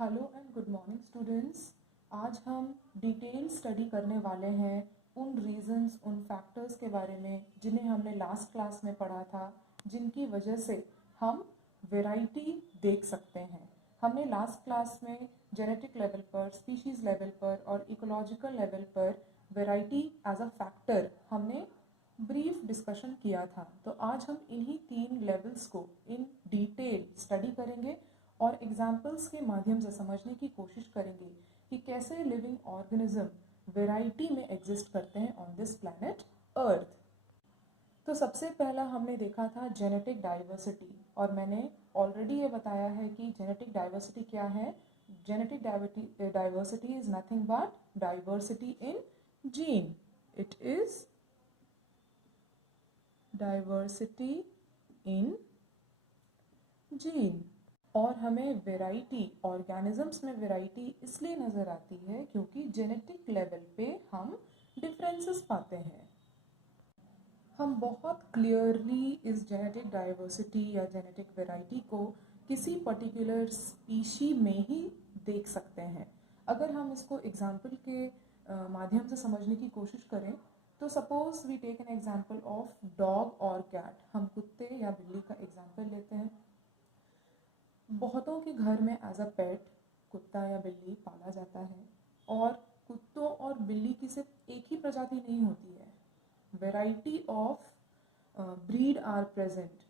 Hello and good morning students. आज हम detail study करने वाले हैं उन रीजंस, उन फैक्टर्स के बारे में जिन्हें हमने लास्ट क्लास में पढ़ा था, जिनकी वजह से हम वैरायटी देख सकते हैं। हमने लास्ट क्लास में जेनेटिक लेवल पर, स्पीशीज़ लेवल पर और इकोलॉजिकल लेवल पर वैरायटी एज अ फैक्टर हमने ब्रीफ डिस्कशन किया था। तो आज हम इन्हीं 3 लेवल्स को इन डिटेल स्टडी करेंगे और एग्जाम्पल्स के माध्यम से समझने की कोशिश करेंगे कि कैसे लिविंग ऑर्गेनिज्म वैरायटी में एग्जिस्ट करते हैं ऑन दिस प्लैनेट अर्थ। तो सबसे पहला हमने देखा था जेनेटिक डाइवर्सिटी, और मैंने ऑलरेडी ये बताया है कि जेनेटिक डाइवर्सिटी क्या है। Genetic diversity is nothing but diversity in gene. It is diversity in gene. और हमें वैरायटी, ऑर्गेनिजम्स में वैरायटी इसलिए नज़र आती है क्योंकि जेनेटिक लेवल पे हम डिफरेंसेस पाते हैं। हम बहुत क्लियरली इस जेनेटिक डाइवर्सिटी या जेनेटिक वैरायटी को किसी पर्टिकुलर स्पीशी में ही देख सकते हैं। अगर हम इसको एग्जाम्पल के माध्यम से समझने की कोशिश करें तो suppose we take an example of dog और कैट। हम कुत्ते या बिल्ली का एग्जाम्पल लेते हैं। बहुतों के घर में एज अ पेट कुत्ता या बिल्ली पाला जाता है, और कुत्तों और बिल्ली की सिर्फ एक ही प्रजाति नहीं होती है, variety of breed are present.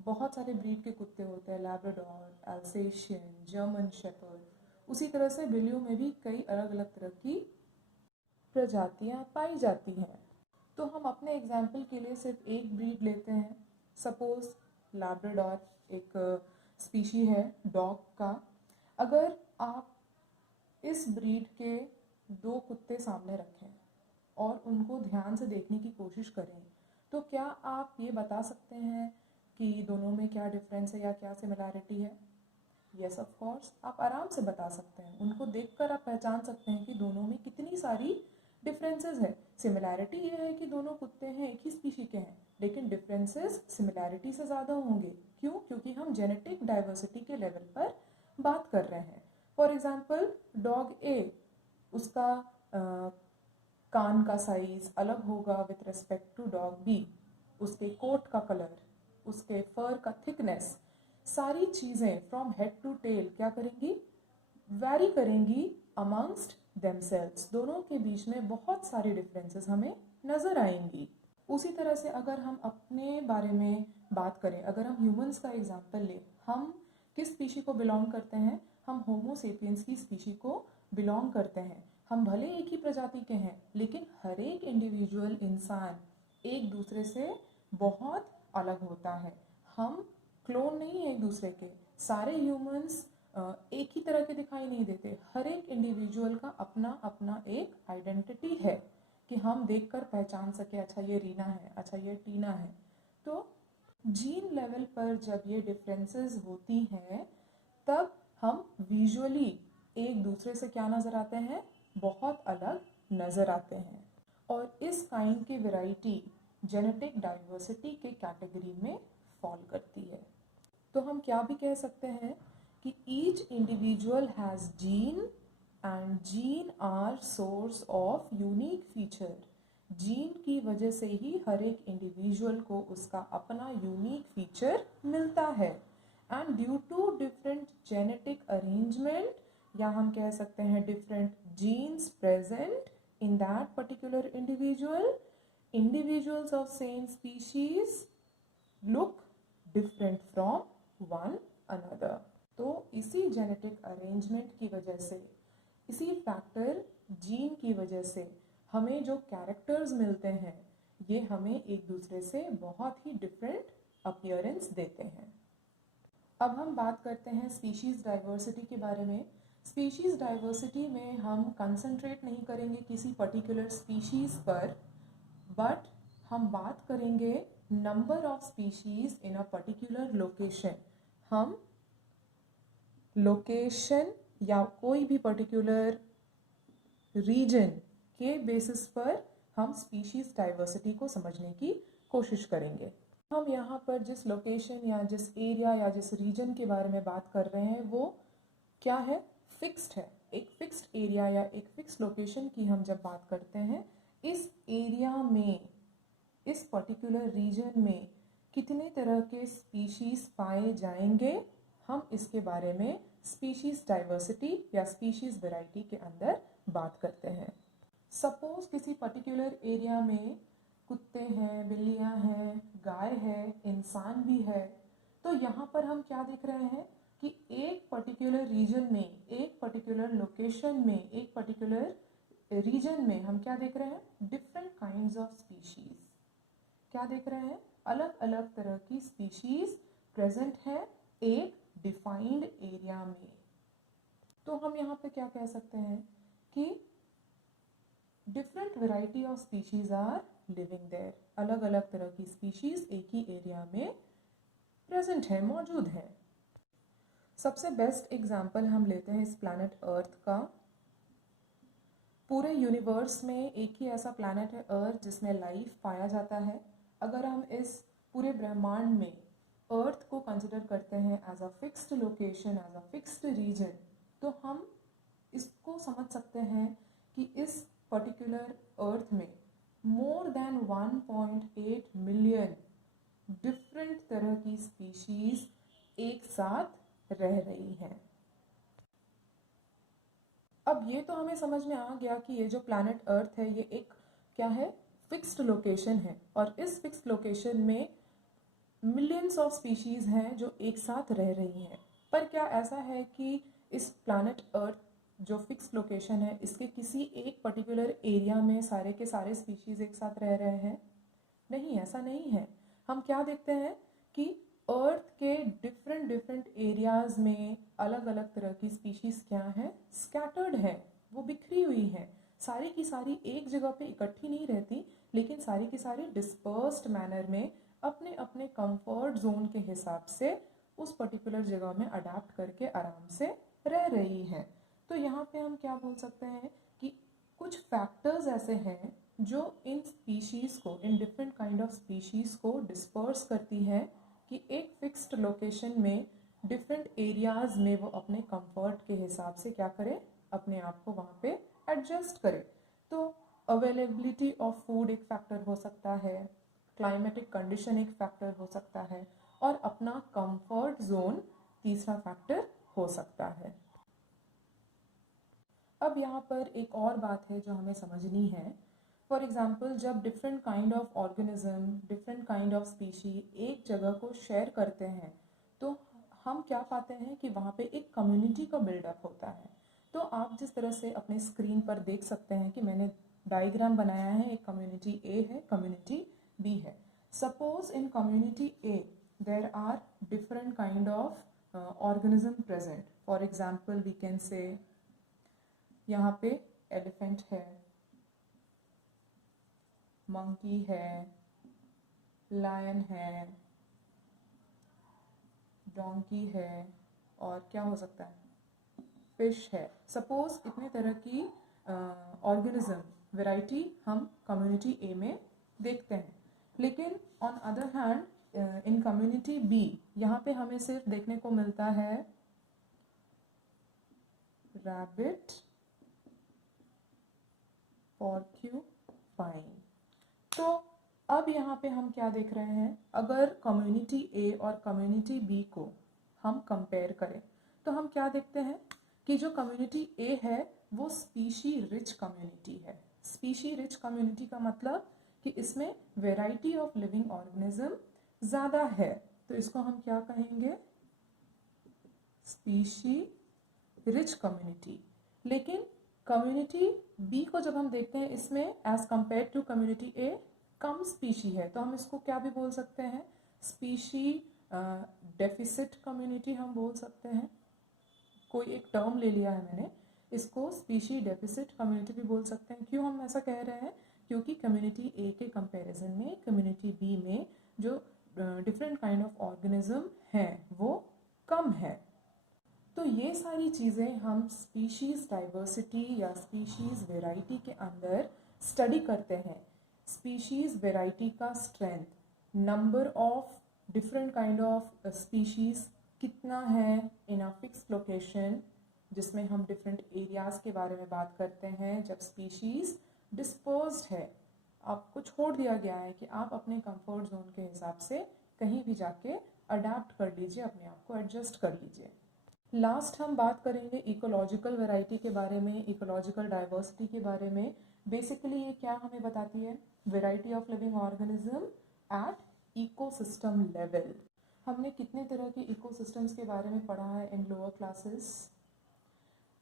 बहुत सारे ब्रीड के कुत्ते होते हैं, लैब्राडोर, अल्सेशियन, जर्मन शेपर्ड। उसी तरह से बिल्लियों में भी कई अलग अलग तरह की प्रजातियां पाई जाती हैं। तो हम अपने एग्जाम्पल के लिए सिर्फ एक ब्रीड लेते हैं। सपोज लैब्राडोर एक स्पीशी है डॉग का। अगर आप इस ब्रीड के 2 कुत्ते सामने रखें और उनको ध्यान से देखने की कोशिश करें तो क्या आप ये बता सकते हैं कि दोनों में क्या डिफरेंस है या क्या सिमिलैरिटी है? यस ऑफ कोर्स, आप आराम से बता सकते हैं। उनको देखकर आप पहचान सकते हैं कि दोनों में कितनी सारी डिफरेंसेस है। सिमिलैरिटी ये है कि दोनों कुत्ते हैं, एक ही स्पीशी के हैं, लेकिन डिफरेंसेस सिमिलैरिटी से ज़्यादा होंगे। क्यों? क्योंकि हम जेनेटिक डाइवर्सिटी के लेवल पर बात कर रहे हैं। फॉर एग्जाम्पल डॉग ए, उसका कान का साइज अलग होगा with respect to dog B. उसके कोट का कलर, उसके फर का थिकनेस, सारी चीज़ें फ्रॉम हेड टू टेल क्या करेंगी? वैरी करेंगी अमंगस्ट देमसेल्व्स। दोनों के बीच में बहुत सारी डिफरेंसेस हमें नज़र आएंगी। उसी तरह से अगर हम अपने बारे में बात करें, अगर हम ह्यूमंस का एग्जाम्पल लें, हम किस स्पीशी को बिलोंग करते हैं? हम होमो सेपियंस की स्पीशी को बिलोंग करते हैं। हम भले एक ही प्रजाति के हैं, लेकिन हर एक इंडिविजुअल इंसान एक दूसरे से बहुत अलग होता है। हम क्लोन नहीं है एक दूसरे के। सारे ह्यूमंस एक ही तरह के दिखाई नहीं देते। हर एक इंडिविजुअल का अपना अपना एक आइडेंटिटी है कि हम देखकर पहचान सके, अच्छा ये रीना है, अच्छा ये टीना है। तो जीन लेवल पर जब ये डिफरेंसेस होती हैं तब हम विजुअली एक दूसरे से क्या नज़र आते हैं? बहुत अलग नज़र आते हैं। और इस काइंड की वैरायटी जेनेटिक डाइवर्सिटी के कैटेगरी में फॉल करती है। तो हम क्या भी कह सकते हैं कि each individual has gene and gene are source of unique feature. Gene की वजह से ही हर एक इंडिविजुअल को उसका अपना यूनिक फीचर मिलता है। And due to different genetic arrangement, या हम कह सकते हैं different genes present in that particular individual, individuals of same species look different from one another. तो इसी जेनेटिक अरेंजमेंट की वजह से, इसी फैक्टर जीन की वजह से हमें जो कैरेक्टर्स मिलते हैं ये हमें एक दूसरे से बहुत ही डिफरेंट अपीयरेंस देते हैं। अब हम बात करते हैं स्पीशीज़ डाइवर्सिटी के बारे में। स्पीशीज़ डाइवर्सिटी में हम कंसंट्रेट नहीं करेंगे किसी पर्टिकुलर स्पीशीज़ पर, बट हम बात करेंगे number of species in a particular location. हम लोकेशन या कोई भी पर्टिकुलर रीजन के बेसिस पर हम स्पीशीज़ डाइवर्सिटी को समझने की कोशिश करेंगे। हम यहाँ पर जिस लोकेशन या जिस एरिया या जिस रीजन के बारे में बात कर रहे हैं वो क्या है? फिक्स्ड है, एक फिक्स्ड एरिया या एक फिक्स्ड लोकेशन की हम जब बात करते हैं, इस एरिया में, इस पर्टिकुलर रीजन में कितने तरह के स्पीशीज पाए जाएंगे, हम इसके बारे में स्पीशीज डाइवर्सिटी या स्पीशीज वैरायटी के अंदर बात करते हैं। सपोज किसी पर्टिकुलर एरिया में कुत्ते हैं, बिल्लियां हैं, गाय है, इंसान भी है, तो यहाँ पर हम क्या देख रहे हैं कि एक पर्टिकुलर रीजन में, एक पर्टिकुलर लोकेशन में, एक पर्टिकुलर रीजन में हम क्या देख रहे हैं, डिफरेंट काइंड्स ऑफ स्पीशीज। क्या देख रहे हैं, अलग अलग तरह की स्पीशीज प्रेजेंट है एक डिफाइंड एरिया में। तो हम यहाँ पे क्या कह सकते हैं कि different variety of species are living there, अलग अलग तरह की स्पीशीज एक ही एरिया में प्रेजेंट है, मौजूद है। सबसे बेस्ट एग्जाम्पल हम लेते हैं इस प्लैनेट अर्थ का। पूरे यूनिवर्स में एक ही ऐसा प्लैनेट है अर्थ जिसमें लाइफ पाया जाता है। अगर हम इस पूरे ब्रह्मांड में अर्थ को कंसिडर करते हैं as a fixed location, as a fixed region, तो हम इसको समझ सकते हैं कि इस पर्टिकुलर अर्थ में मोर देन 1.8 मिलियन डिफरेंट तरह की स्पीशीज एक साथ रह रही हैं। अब ये तो हमें समझ में आ गया कि ये जो प्लैनेट अर्थ है ये एक क्या है, फिक्स्ड लोकेशन है, और इस फिक्स्ड लोकेशन में मिलियंस ऑफ स्पीशीज हैं जो एक साथ रह रही हैं। पर क्या ऐसा है कि इस प्लैनेट अर्थ जो फिक्स्ड लोकेशन है, इसके किसी एक पर्टिकुलर एरिया में सारे के सारे स्पीशीज एक साथ रह रहे हैं? नहीं, ऐसा नहीं है। हम क्या देखते हैं कि अर्थ के डिफरेंट डिफरेंट एरियाज में अलग अलग तरह की स्पीशीज क्या है, स्कैटर्ड है, वो बिखरी हुई है। सारी की सारी एक जगह पे इकट्ठी नहीं रहती, लेकिन सारी की सारी डिस्पर्स्ड मैनर में अपने अपने कंफर्ट जोन के हिसाब से उस पर्टिकुलर जगह में अडाप्ट करके आराम से रह रही हैं। तो यहाँ पे हम क्या बोल सकते हैं कि कुछ फैक्टर्स ऐसे हैं जो इन स्पीशीज़ को, in different kind of species को डिस्पर्स करती है कि एक फिक्स्ड लोकेशन में डिफरेंट एरियाज़ में वो अपने कंफर्ट के हिसाब से क्या करे, अपने आप को वहाँ पे एडजस्ट करे। तो अवेलेबिलिटी ऑफ फूड एक फैक्टर हो सकता है, क्लाइमेटिक कंडीशन एक फैक्टर हो सकता है, और अपना कंफर्ट जोन तीसरा फैक्टर हो सकता है। अब यहाँ पर एक और बात है जो हमें समझनी है। फॉर एग्जाम्पल, जब different kind of organism, different kind of species एक जगह को शेयर करते हैं, तो हम क्या पाते हैं कि वहाँ पे एक कम्युनिटी का बिल्डअप होता है। तो आप जिस तरह से अपने स्क्रीन पर देख सकते हैं कि मैंने डायग्राम बनाया है, एक कम्युनिटी ए है, कम्युनिटी बी है। Suppose in community A there are different kind of organism present. For example we can say यहाँ पे एलिफेंट है, मंकी है, लायन है, डोंकी है, और क्या हो सकता है, फिश है। सपोज इतने तरह की ऑर्गेनिज्म वैरायटी हम कम्युनिटी ए में देखते हैं। लेकिन on other hand in community B यहाँ पे हमें सिर्फ देखने को मिलता है रैबिट, पॉर्क्यूपाइन। तो अब यहाँ पे हम क्या देख रहे हैं, अगर कम्युनिटी ए और कम्युनिटी बी को हम कंपेयर करें तो हम क्या देखते हैं कि जो कम्युनिटी ए है वो स्पीशी रिच कम्युनिटी है। स्पीशी रिच कम्युनिटी का मतलब कि इसमें वेराइटी ऑफ लिविंग ऑर्गेनिज्म ज़्यादा है, तो इसको हम क्या कहेंगे, स्पीशी रिच कम्युनिटी। लेकिन कम्युनिटी बी को जब हम देखते हैं, इसमें as compare to community A कम स्पीशी है, तो हम इसको क्या भी बोल सकते हैं, स्पीशी डेफिसिट कम्युनिटी हम बोल सकते हैं। कोई एक टर्म ले लिया है मैंने, इसको स्पीशी डेफिसिट कम्युनिटी भी बोल सकते हैं। क्यों हम ऐसा कह रहे हैं, क्योंकि कम्युनिटी ए के कंपैरिजन में कम्युनिटी बी में जो डिफरेंट काइंड ऑफ ऑर्गेनिज्म हैं वो कम है। तो ये सारी चीज़ें हम स्पीशीज़ डाइवर्सिटी या स्पीशीज़ वेराइटी के अंदर स्टडी करते हैं। स्पीशीज़ वेराइटी का strength, number of different kind of species कितना है इन अ फिक्स्ड लोकेशन, जिसमें हम डिफरेंट एरियाज़ के बारे में बात करते हैं। जब स्पीशीज़ डिस्पर्स्ड है, आपको छोड़ दिया गया है कि आप अपने कंफर्ट जोन के हिसाब से कहीं भी जाके अडेप्ट कर लीजिए, अपने आप को एडजस्ट कर लीजिए। लास्ट हम बात करेंगे इकोलॉजिकल वैरायटी के बारे में, इकोलॉजिकल डाइवर्सिटी के बारे में। बेसिकली ये क्या हमें बताती है? Variety of living organism eight ecosystem level. हमने कितने तरह के इकोसिस्टम्स के बारे में पढ़ा है इन लोअर क्लासेस?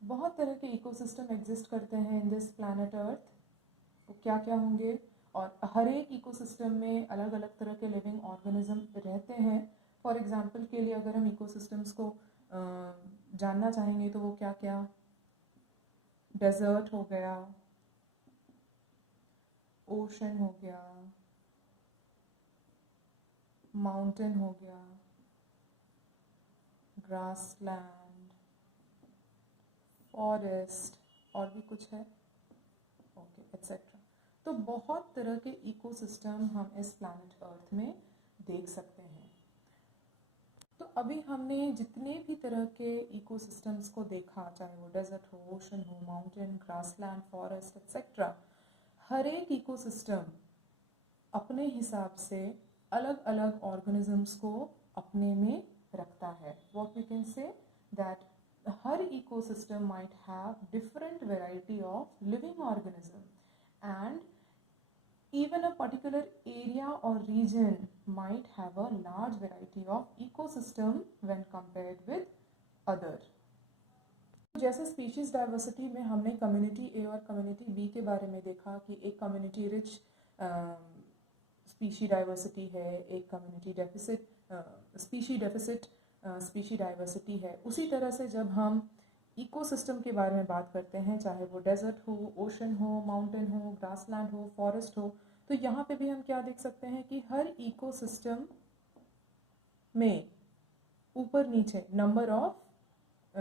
बहुत तरह के इकोसिस्टम एग्जिस्ट करते हैं इन दिस प्लैनेट अर्थ। तो क्या क्या होंगे? और हर एक इकोसिस्टम में अलग अलग तरह के लिविंग ऑर्गेनिज्म रहते हैं। फॉर एग्जांपल के लिए अगर हम इकोसिस्टम्स को जानना चाहेंगे तो वो क्या क्या? डेजर्ट हो गया, ओशन हो गया, माउंटेन हो गया, ग्रासलैंड, फॉरेस्ट, और भी कुछ है, ओके, एट्सेट्रा। तो बहुत तरह के इकोसिस्टम हम इस प्लैनेट अर्थ में देख सकते हैं। तो अभी हमने जितने भी तरह के इकोसिस्टम्स को देखा, चाहे वो डेजर्ट हो, ओशन हो, माउंटेन, ग्रासलैंड, फॉरेस्ट, एट्सेट्रा, हर एक इकोसिस्टम अपने हिसाब से अलग अलग ऑर्गेनिजम्स को अपने में रखता है। What we can say that हर ecosystem might have different variety of living organism, and even a particular area or region might have a large variety of ecosystem when compared with other। जैसे species diversity में हमने community ए और community B के बारे में देखा कि एक कम्युनिटी रिच स्पीशी डाइवर्सिटी है, एक community deficit species deficit species diversity है। उसी तरह से जब हम इकोसिस्टम के बारे में बात करते हैं, चाहे वो डेजर्ट हो, ओशन हो, माउंटेन हो, ग्रासलैंड हो, फॉरेस्ट हो, तो यहाँ पे भी हम क्या देख सकते हैं कि हर इकोसिस्टम में ऊपर नीचे number of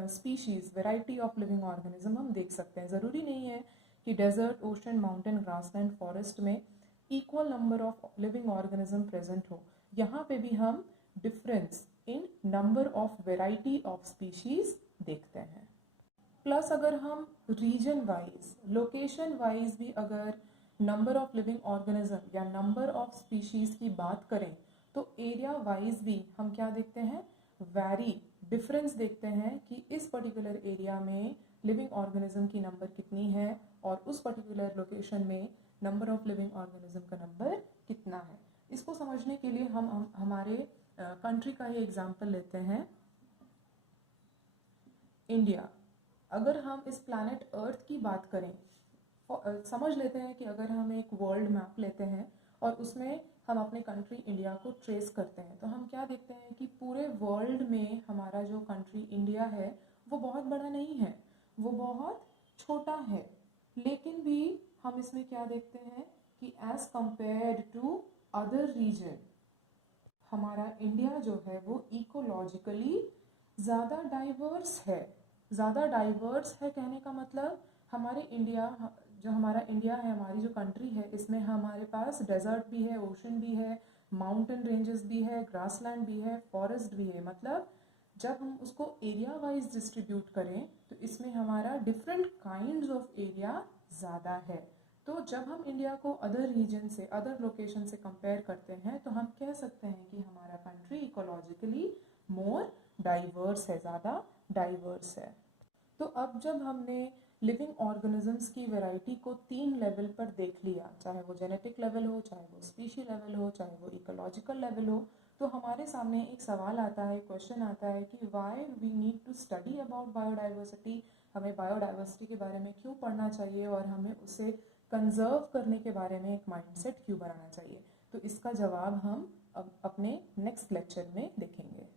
species, variety of living organism हम देख सकते हैं। ज़रूरी नहीं है कि desert, ocean, mountain, grassland, forest में equal number of living organism present हो। यहाँ पे भी हम difference in number of variety of species देखते हैं। प्लस अगर हम रीजन वाइज, लोकेशन वाइज भी अगर नंबर ऑफ लिविंग ऑर्गेनिज्म या नंबर ऑफ स्पीशीज की बात करें, तो एरिया वाइज भी हम क्या देखते हैं? वैरी डिफरेंस देखते हैं कि इस पर्टिकुलर एरिया में लिविंग ऑर्गेनिज्म की नंबर कितनी है और उस पर्टिकुलर लोकेशन में नंबर ऑफ लिविंग ऑर्गेनिज्म का नंबर कितना है। इसको समझने के लिए हम हमारे कंट्री का ही एग्जाम्पल लेते हैं, इंडिया। अगर हम इस प्लैनेट अर्थ की बात करें, समझ लेते हैं कि अगर हम एक वर्ल्ड मैप लेते हैं और उसमें हम अपने कंट्री इंडिया को ट्रेस करते हैं, तो हम क्या देखते हैं कि पूरे वर्ल्ड में हमारा जो कंट्री इंडिया है वो बहुत बड़ा नहीं है, वो बहुत छोटा है। लेकिन भी हम इसमें क्या देखते हैं कि as compared to other region, हमारा इंडिया जो है वो इकोलॉजिकली ज़्यादा डाइवर्स है। ज़्यादा डाइवर्स है कहने का मतलब हमारे इंडिया, जो हमारा इंडिया है, हमारी जो कंट्री है, इसमें हमारे पास डेजर्ट भी है, ओशन भी है, माउंटेन रेंजेस भी है, ग्रासलैंड भी है, फॉरेस्ट भी है। मतलब जब हम उसको एरिया वाइज डिस्ट्रीब्यूट करें तो इसमें हमारा डिफरेंट काइंड्स ऑफ एरिया ज़्यादा है। तो जब हम इंडिया को अदर रीजन से, अदर लोकेशन से कंपेयर करते हैं, तो हम कह सकते हैं कि हमारा कंट्री इकोलॉजिकली मोर डाइवर्स है, ज़्यादा डाइवर्स है। तो अब जब हमने लिविंग ऑर्गेनिजम्स की वैरायटी को 3 लेवल पर देख लिया, चाहे वो जेनेटिक लेवल हो, चाहे वो स्पीशी लेवल हो, चाहे वो इकोलॉजिकल लेवल हो, तो हमारे सामने एक सवाल आता है, क्वेश्चन आता है कि why we need to study about biodiversity. हमें बायोडाइवर्सिटी के बारे में क्यों पढ़ना चाहिए और हमें उसे कंजर्व करने के बारे में एक माइंडसेट क्यों बनाना चाहिए। तो इसका जवाब हम अब अपने नेक्स्ट लेक्चर में देखेंगे।